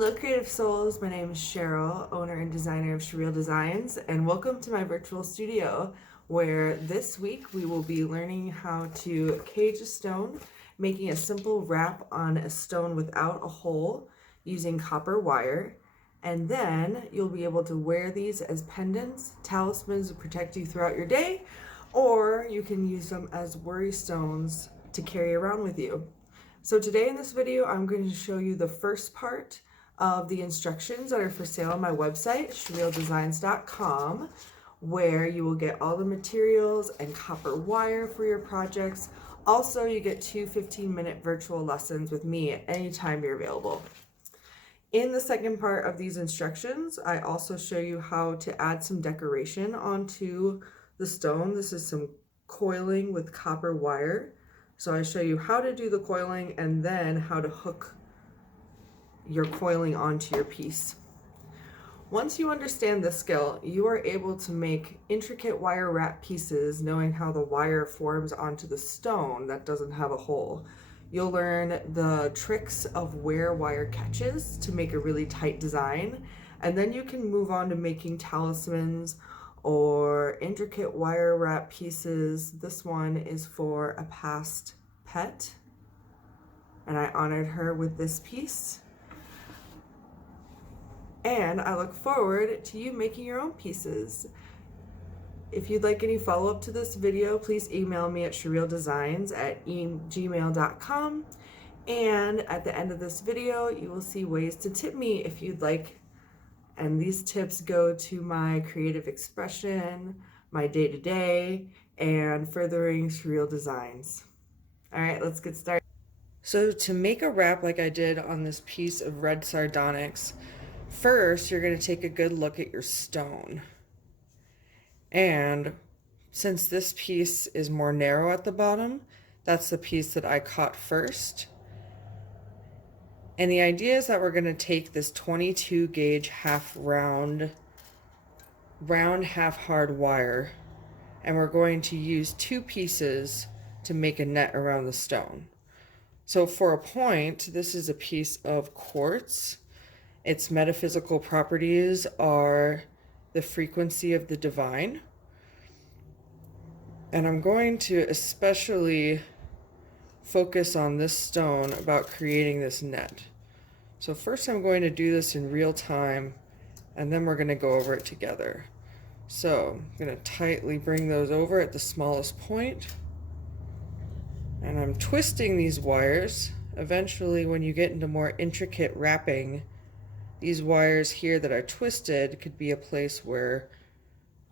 Hello, creative souls. My name is Cheryl, owner and designer of Cheryl Designs, and welcome to my virtual studio where this week we will be learning how to cage a stone, making a simple wrap on a stone without a hole using copper wire. And then you'll be able to wear these as pendants, talismans to protect you throughout your day, or you can use them as worry stones to carry around with you. So today in this video, I'm going to show you the first part of the instructions that are for sale on my website, cherealdesigns.com, where you will get all the materials and copper wire for your projects. Also, you get two 15-minute virtual lessons with me at any time you're available. In the second part of these instructions, I also show you how to add some decoration onto the stone. This is some coiling with copper wire. So I show you how to do the coiling and then how to hook your coiling onto your piece. Once you understand this skill, you are able to make intricate wire wrap pieces knowing how the wire forms onto the stone that doesn't have a hole. You'll learn the tricks of where wire catches to make a really tight design, and then you can move on to making talismans or intricate wire wrap pieces. This one is for a past pet, and I honored her with this piece. And I look forward to you making your own pieces. If you'd like any follow-up to this video, please email me at cherealdesigns@gmail.com. And at the end of this video, you will see ways to tip me if you'd like. And these tips go to my creative expression, my day-to-day, and furthering Cheryl Designs. All right, let's get started. So to make a wrap like I did on this piece of red sardonyx, first, you're going to take a good look at your stone. And since this piece is more narrow at the bottom, that's the piece that I caught first. And the idea is that we're going to take this 22 gauge half round, half hard wire, and we're going to use two pieces to make a net around the stone. So for a point, this is a piece of quartz. Its metaphysical properties are the frequency of the divine. And I'm going to especially focus on this stone about creating this net. So first I'm going to do this in real time, and then we're going to go over it together. So I'm going to tightly bring those over at the smallest point. And I'm twisting these wires. Eventually, when you get into more intricate wrapping, these wires here that are twisted could be a place where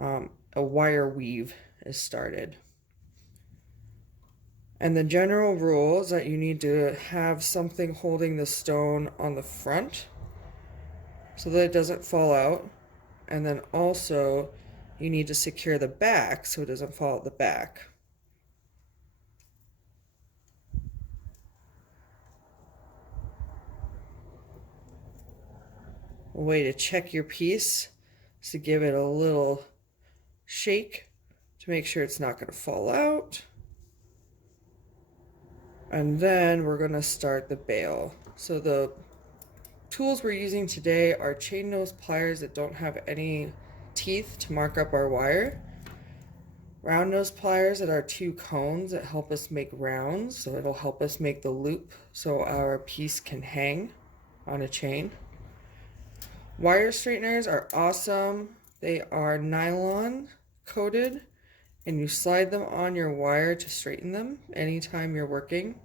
a wire weave is started. And the general rule is that you need to have something holding the stone on the front so that it doesn't fall out. And then also you need to secure the back so it doesn't fall out the back. A way to check your piece is to give it a little shake to make sure it's not going to fall out. And then we're going to start the bail. So the tools we're using today are chain nose pliers that don't have any teeth to mark up our wire. Round nose pliers that are two cones that help us make rounds, so it'll help us make the loop so our piece can hang on a chain. Wire straighteners are awesome. They are nylon coated, and you slide them on your wire to straighten them anytime you're working.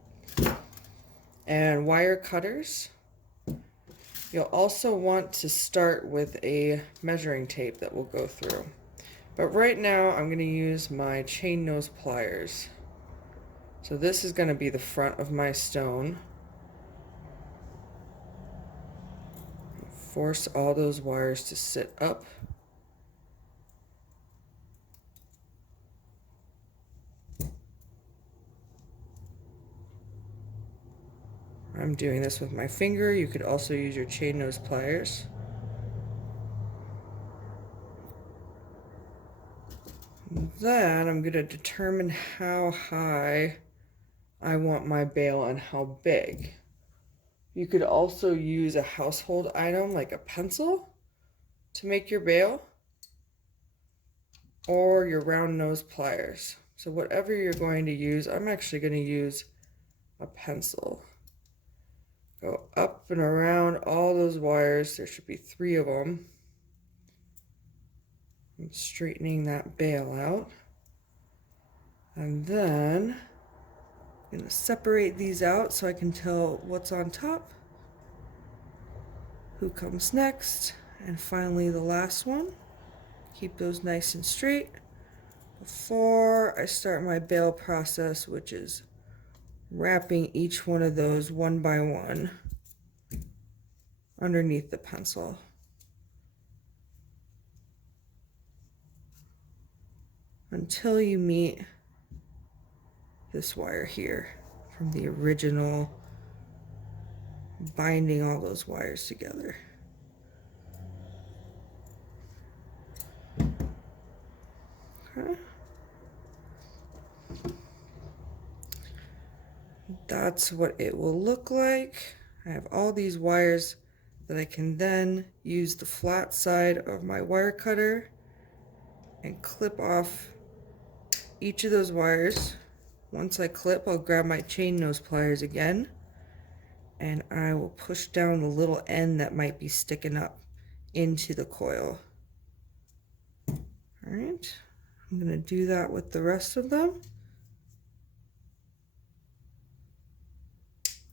And wire cutters. You'll also want to start with a measuring tape that we'll go through. But right now I'm going to use my chain nose pliers. So this is going to be the front of my stone. Force all those wires to sit up. I'm doing this with my finger. You could also use your chain nose pliers. Then I'm going to determine how high I want my bail and how big. You could also use a household item like a pencil to make your bail, or your round nose pliers. So whatever you're going to use, I'm actually going to use a pencil. Go up and around all those wires. There should be 3 of them. I'm straightening that bail out. And then I'm going to separate these out so I can tell what's on top, who comes next, and finally the last one. Keep those nice and straight before I start my bail process, which is wrapping each one of those one by one underneath the pencil. Until you meet this wire here from the original binding all those wires together. Okay. That's what it will look like. I have all these wires that I can then use the flat side of my wire cutter and clip off each of those wires. Once I clip, I'll grab my chain nose pliers again, and I will push down the little end that might be sticking up into the coil. All right, I'm gonna do that with the rest of them.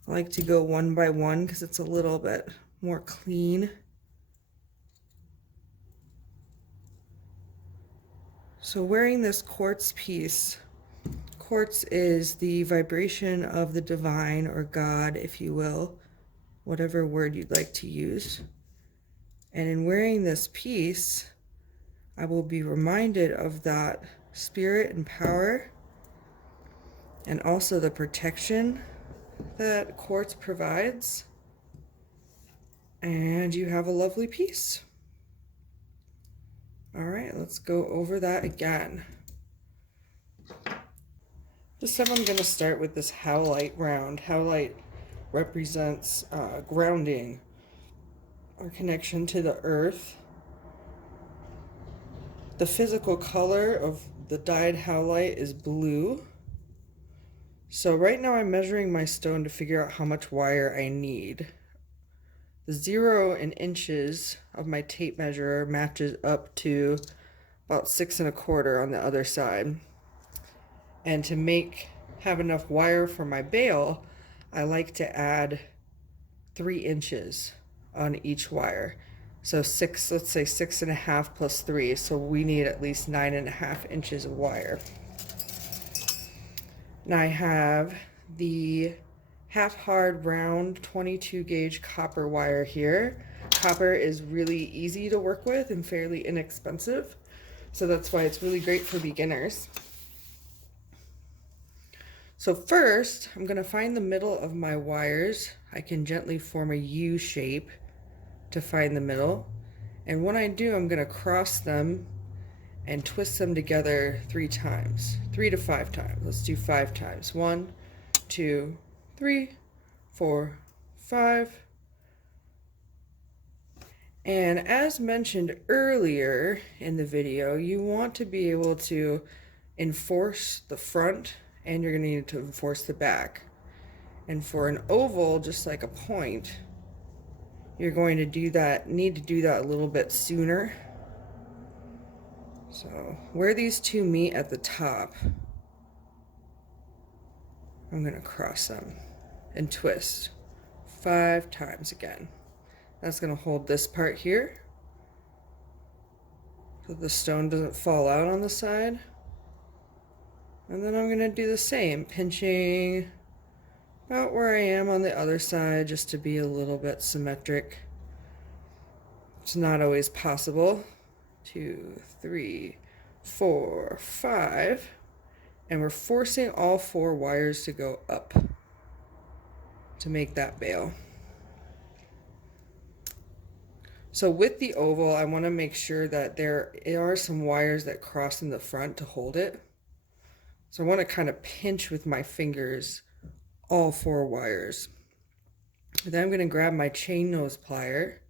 I like to go one by one because it's a little bit more clean. So wearing this quartz piece, quartz is the vibration of the divine, or God, if you will, whatever word you'd like to use. And in wearing this piece, I will be reminded of that spirit and power, and also the protection that quartz provides. And you have a lovely piece. All right, let's go over that again. This time I'm going to start with this howlite round. Howlite represents grounding, our connection to the earth. The physical color of the dyed howlite is blue. So right now I'm measuring my stone to figure out how much wire I need. The 0 in inches of my tape measure matches up to about 6 1/4 on the other side. And to have enough wire for my bail, I like to add 3 inches on each wire. So let's say 6 1/2 plus 3. So we need at least 9 1/2 inches of wire. Now I have the half hard round 22 gauge copper wire here. Copper is really easy to work with and fairly inexpensive, so that's why it's really great for beginners. So first, I'm going to find the middle of my wires. I can gently form a U shape to find the middle, and when I do, I'm going to cross them and twist them together 3 times, 3 to 5 times. Let's do 5 times. 1, 2, 3, 4, 5. And as mentioned earlier in the video, you want to be able to enforce the front, and you're going to need to enforce the back. And for an oval, just like a point, you're going to need to do that a little bit sooner. So where these two meet at the top, I'm going to cross them and twist 5 times again. That's going to hold this part here so the stone doesn't fall out on the side. And then I'm going to do the same, pinching about where I am on the other side just to be a little bit symmetric. It's not always possible. 2, 3, 4, 5. And we're forcing all 4 wires to go up to make that bail. So with the oval, I want to make sure that there are some wires that cross in the front to hold it. So I want to kind of pinch with my fingers all 4 wires. Then I'm going to grab my chain nose plier,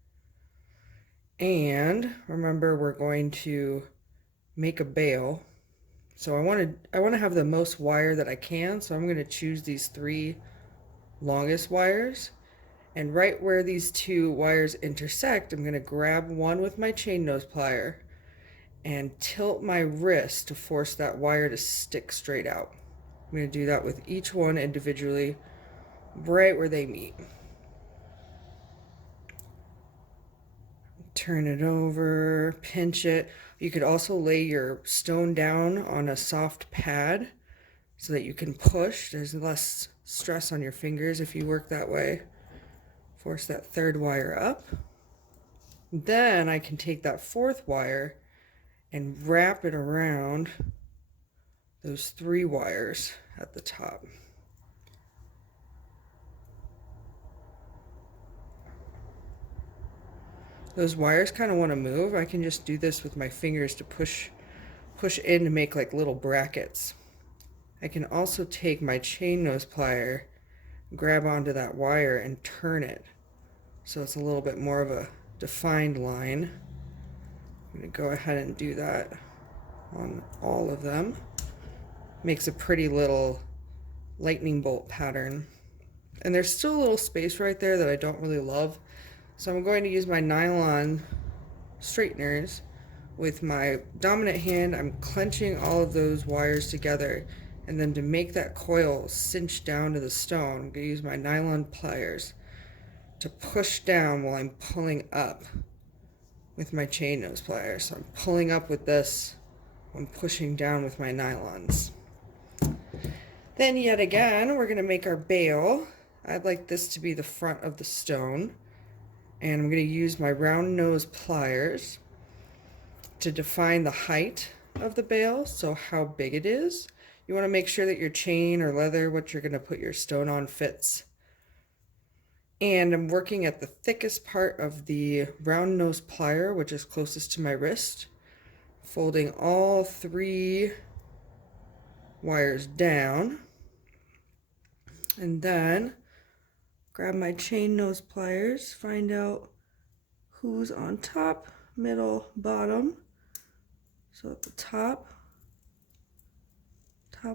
and remember we're going to make a bail. So I want to have the most wire that I can, so I'm going to choose these 3 longest wires, and right where these 2 wires intersect, I'm going to grab one with my chain nose plier and tilt my wrist to force that wire to stick straight out. I'm going to do that with each one individually, right where they meet. Turn it over, pinch it. You could also lay your stone down on a soft pad so that you can push. There's less stress on your fingers if you work that way. Force that 3rd wire up. Then I can take that 4th wire and wrap it around those 3 wires at the top. Those wires kind of want to move. I can just do this with my fingers to push in to make like little brackets. I can also take my chain nose plier, grab onto that wire and turn it so it's a little bit more of a defined line. I'm going to go ahead and do that on all of them. Makes a pretty little lightning bolt pattern. And there's still a little space right there that I don't really love. So I'm going to use my nylon straighteners. With my dominant hand, I'm clenching all of those wires together. And then to make that coil cinch down to the stone, I'm going to use my nylon pliers to push down while I'm pulling up with my chain nose pliers. So I'm pulling up with this, I'm pushing down with my nylons. Then yet again, we're going to make our bail. I'd like this to be the front of the stone. And I'm going to use my round nose pliers to define the height of the bail, so how big it is. You want to make sure that your chain or leather, what you're going to put your stone on, fits. And I'm working at the thickest part of the round nose plier, which is closest to my wrist, folding all 3 wires down, and then grab my chain nose pliers, find out who's on top, middle, bottom. So at the top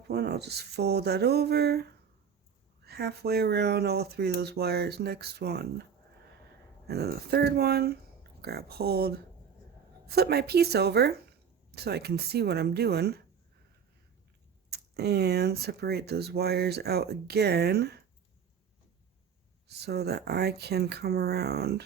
one, I'll just fold that over halfway around all 3 of those wires. Next one, and then the 3rd one, grab hold, flip my piece over so I can see what I'm doing, and separate those wires out again so that I can come around.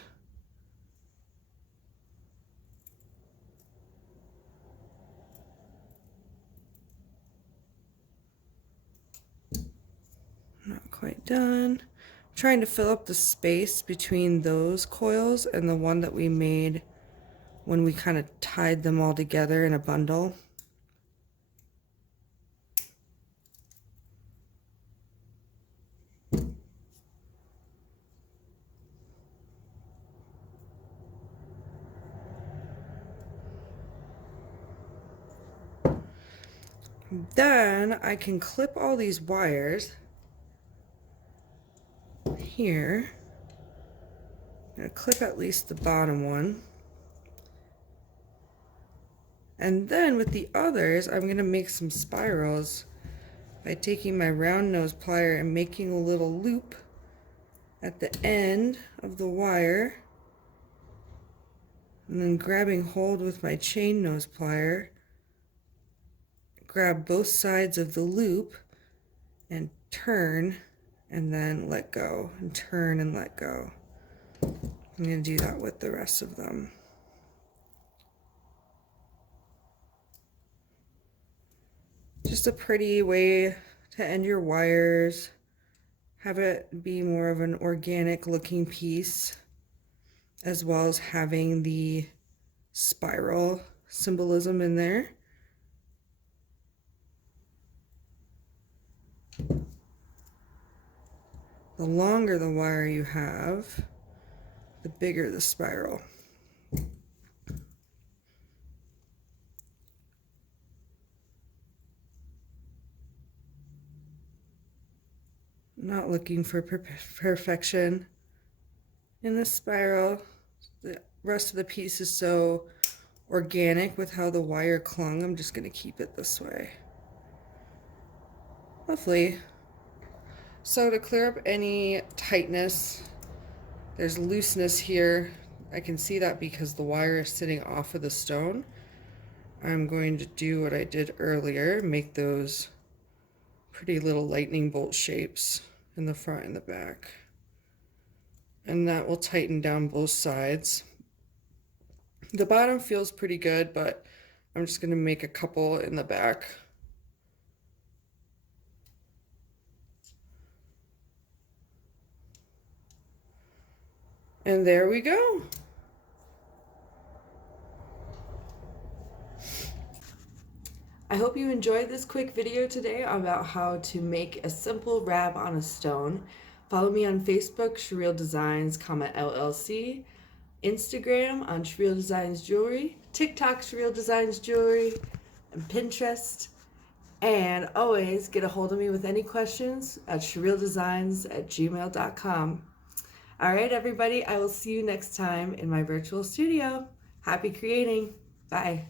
Not quite done. I'm trying to fill up the space between those coils and the one that we made when we kind of tied them all together in a bundle. Then I can clip all these wires here. I'm going to clip at least the bottom one. And then with the others, I'm going to make some spirals by taking my round nose plier and making a little loop at the end of the wire, and then grabbing hold with my chain nose plier, grab both sides of the loop and turn, and then let go, and turn and let go. I'm going to do that with the rest of them. Just a pretty way to end your wires. Have it be more of an organic looking piece, as well as having the spiral symbolism in there. The longer the wire you have, the bigger the spiral. Not looking for perfection, in a spiral. The rest of the piece is so organic with how the wire clung. I'm just going to keep it this way. Lovely. So to clear up any tightness, there's looseness here. I can see that because the wire is sitting off of the stone. I'm going to do what I did earlier, make those pretty little lightning bolt shapes in the front and the back. And that will tighten down both sides. The bottom feels pretty good, but I'm just going to make a couple in the back. And there we go. I hope you enjoyed this quick video today about how to make a simple wrap on a stone. Follow me on Facebook, Cheryl Designs, LLC, Instagram on Cheryl Designs Jewelry, TikTok Cheryl Designs Jewelry, and Pinterest. And always get a hold of me with any questions at cherealdesigns@gmail.com. All right, everybody, I will see you next time in my virtual studio. Happy creating. Bye.